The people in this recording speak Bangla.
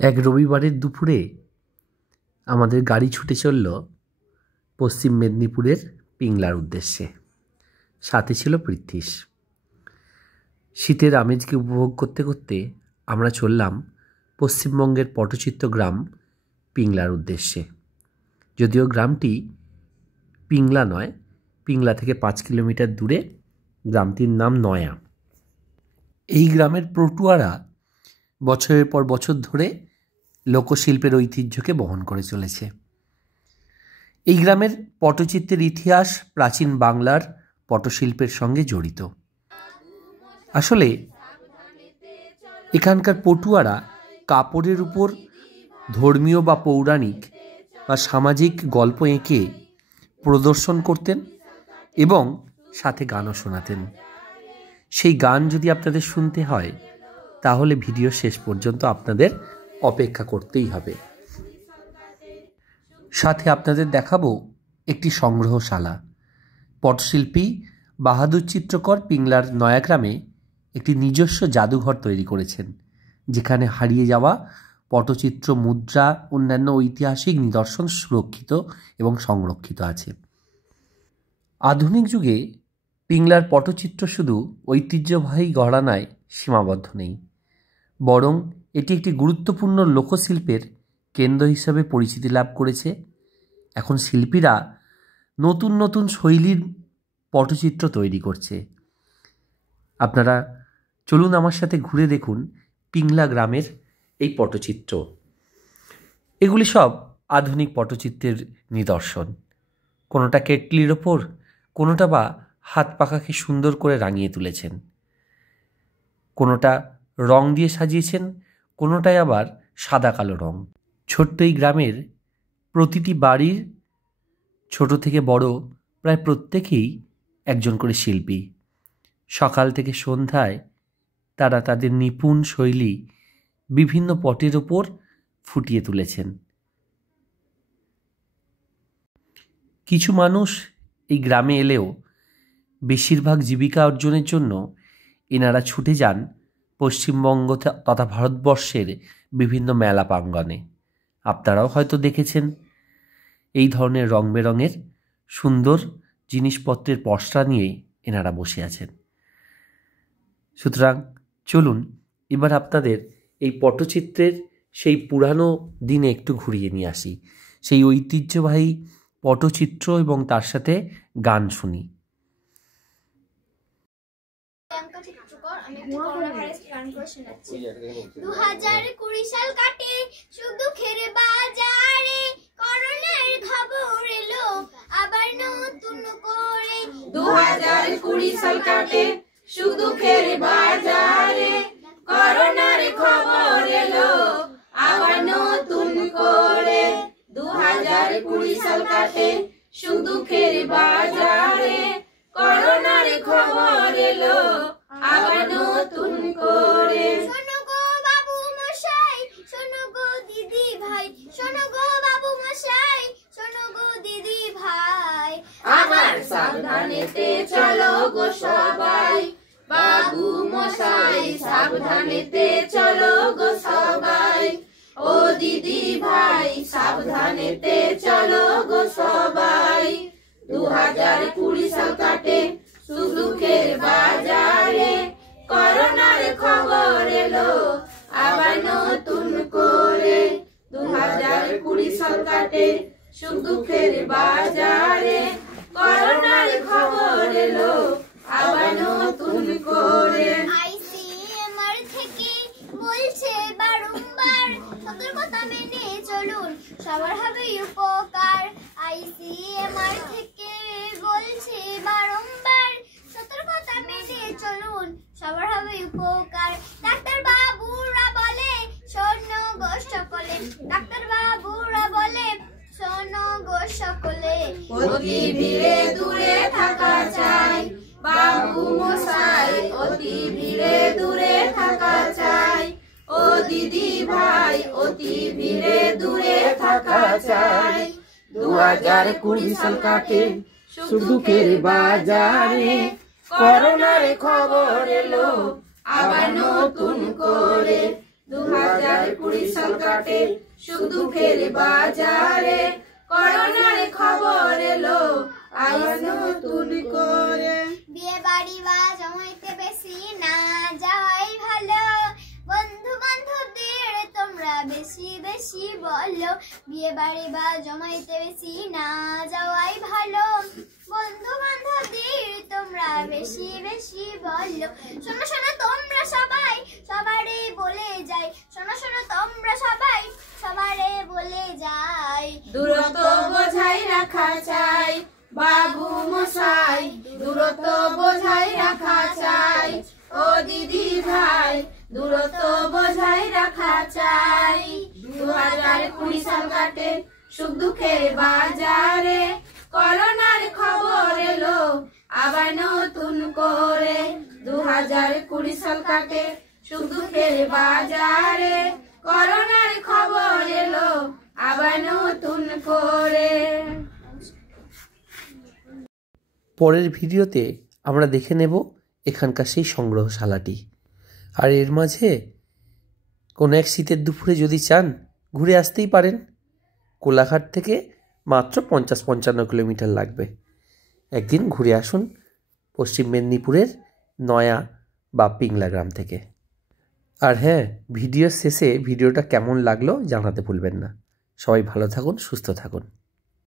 এক রবিবারের দুপুরে আমাদের গাড়ি ছুটে চলল পশ্চিম মেদিনীপুরের পিংলার উদ্দেশ্যে। সাথে ছিল পৃথ্বীশ। শীতের আমেজকে উপভোগ করতে করতে আমরা চললাম পশ্চিমবঙ্গের পটচিত্র গ্রাম পিংলার উদ্দেশ্যে। যদিও গ্রামটি পিংলা নয়, পিংলা থেকে 5 কিলোমিটার দূরে গ্রামটির নাম নয়া। এই গ্রামের পটুয়ারা বছরের পর বছর ধরে লোকশিল্পের ঐতিহ্যকে বহন করে চলেছে। এই গ্রামের পটচিত্রের ইতিহাস প্রাচীন বাংলার পটশিল্পের সঙ্গে জড়িত। আসলে এখানকার পটুয়ারা কাপড়ের উপর ধর্মীয় বা পৌরাণিক বা সামাজিক গল্প এঁকে প্রদর্শন করতেন এবং সাথে গানও শোনাতেন। সেই গান যদি আপনাদের শুনতে হয় তাহলে ভিডিও শেষ পর্যন্ত আপনাদের অপেক্ষা করতেই হবে। সাথে আপনাদের দেখাবো একটি সংগ্রহশালা। পটশিল্পী বাহাদুর চিত্রকর পিংলার নয়াগ্রামে একটি নিজস্ব জাদুঘর তৈরি করেছেন, যেখানে হারিয়ে যাওয়া পটচিত্র, মুদ্রা, অন্যান্য ঐতিহাসিক নিদর্শন সুরক্ষিত এবং সংরক্ষিত আছে। আধুনিক যুগে পিংলার পটচিত্র শুধু ঐতিহ্যবাহী ঘরানায় সীমাবদ্ধ নেই, বরং এটি একটি গুরুত্বপূর্ণ লোকশিল্পের কেন্দ্র হিসেবে পরিচিতি লাভ করেছে। এখন শিল্পীরা নতুন নতুন শৈলীর পটচিত্র তৈরি করছে। আপনারা চলুন আমার সাথে ঘুরে দেখুন পিংলা গ্রামের এই পটচিত্র। এগুলি সব আধুনিক পটচিত্রের নিদর্শন। কোনোটা কেটলির ওপর, কোনোটা বা হাত পাখাকে সুন্দর করে রাঙিয়ে তুলেছেন, কোনোটা রং দিয়ে সাজিয়েছেন, কোনোটায় আবার সাদা কালো রং। ছোট্ট এই গ্রামের প্রতিটি বাড়ির ছোট থেকে বড় প্রায় প্রত্যেকেই একজন করে শিল্পী। সকাল থেকে সন্ধ্যায় তারা তাদের নিপুণ শৈলী বিভিন্ন পটের ওপর ফুটিয়ে তুলেছেন। কিছু মানুষ এই গ্রামে এলেও বেশিরভাগ জীবিকা অর্জনের জন্য এনারা ছুটে যান পশ্চিমবঙ্গ তথা ভারতবর্ষের বিভিন্ন মেলা প্রাঙ্গণে। আপনারাও হয়তো দেখেছেন এই ধরনের রং বেরঙের সুন্দর জিনিসপত্রের পসরা নিয়ে এনারা বসে আছেন। সুতরাং চলুন এবার আপনাদের এই পটচিত্রের সেই পুরানো দিনে একটু ঘুরিয়ে নিয়ে আসি, সেই ঐতিহ্যবাহী পটচিত্র এবং তার সাথে গান শুনি। আমি 2020 সাল কাটে শুধু খেরে বাজারে, করোনার খবর এলো আবার নতুন করে। 2020 সাল কাটে শুধু খেরে বাজারে, করোনার খবর এলো আবার নতুন করে। 2020 সাল কাটে শুধু খেরে বাজারে, করোনার খবর এলো আবার নতুন করে। শোনো গো বাবু মশাই, শোনো গো দিদি ভাই, শোনো গো বাবু মশাই, শোনো গো দিদি ভাই, আবার সাবধানেতে চলো গো সবাই। বাবু মশাই সাবধানেতে চলো গো সবাই। ও দিদি ভাই সাবধানেতে চলো গো সবাই। 2020 সাল কাটে শুধু খের বাজারে, করোনার খবর এলো আবার নতুন করে। 2020 সাল কাটে শুধু খের বাজারে, করোনার খবর এলো আবার নতুন করে। ICMR থেকে বলছে বারংবার সতর্কতা মেনে চলুন, সবার হবে উপকার। ICMR থেকে বলছে বারংবার সতর্কতা মেনে চলুন, সবার হবে উপকার। ডাক্তার বাবুরা বলে শোনো গো সকলে, ডাক্তার বাবুরা বলে শোনো গো সকলে। অতি ভিড়ে দূরে থাকা চাই, বাবু মশাই অতি ভিড়ে দূরে থাকা চাই। ও দিদি ভাই অতি ভিড়ে দূরে থাকা চাই। 2020 সাল কাটে শুধু খের বাজারে, করোনার খবর এলো আবার নতুন করে। 2020 সাল কাটে সুখ দুঃখের বাজারে, করোনার খবর এলো আবার নতুন করে। বিয়ে বাড়ি বা জমাইতে বেশি না যাওয়াই ভালো, বন্ধু বান্ধবদের তোমরা বেশি বেশি বলো। বিয়ে বাড়ি বা জমাইতে বেশি না যাওয়াই ভালো, বন্ধু বান্ধবদের তোমরা বেশি বেশি বলো। শোনো শোনো তোমরা সবাই সবারই বলে যাই, শোনো শোনো তোমরা সবাই সবারে বলে যাই। দূরত্ব বোঝাই রাখা চাই বাবু মশাই, দূরত্ব বোঝাই রাখা চাই ও দিদি ভাই, দূরত্ব বোঝাই রাখা চাই। 2020 সাল কাটে সুখ দুঃখের বাজারে, করোনার খবর এলো আবার নতুন করে। 2020 সাল কাটে সুখ দুঃখের বাজারে, করোনার খবর এলো আবার নতুন করে। পরের ভিডিওতে আমরা দেখে নেব এখানকার সেই সংগ্রহশালাটি। আর এর মাঝে কোনো এক শীতের দুপুরে যদি চান ঘুরে আসতেই পারেন। কোলাঘাট থেকে মাত্র 50-55 কিলোমিটার লাগবে। একদিন ঘুরে আসুন পশ্চিম মেদিনীপুরের নয়া বা পিংলা গ্রাম থেকে। আর হ্যাঁ, ভিডিওর শেষে ভিডিওটা কেমন লাগলো জানাতে ভুলবেন না। সবাই ভালো থাকুন, সুস্থ থাকুন।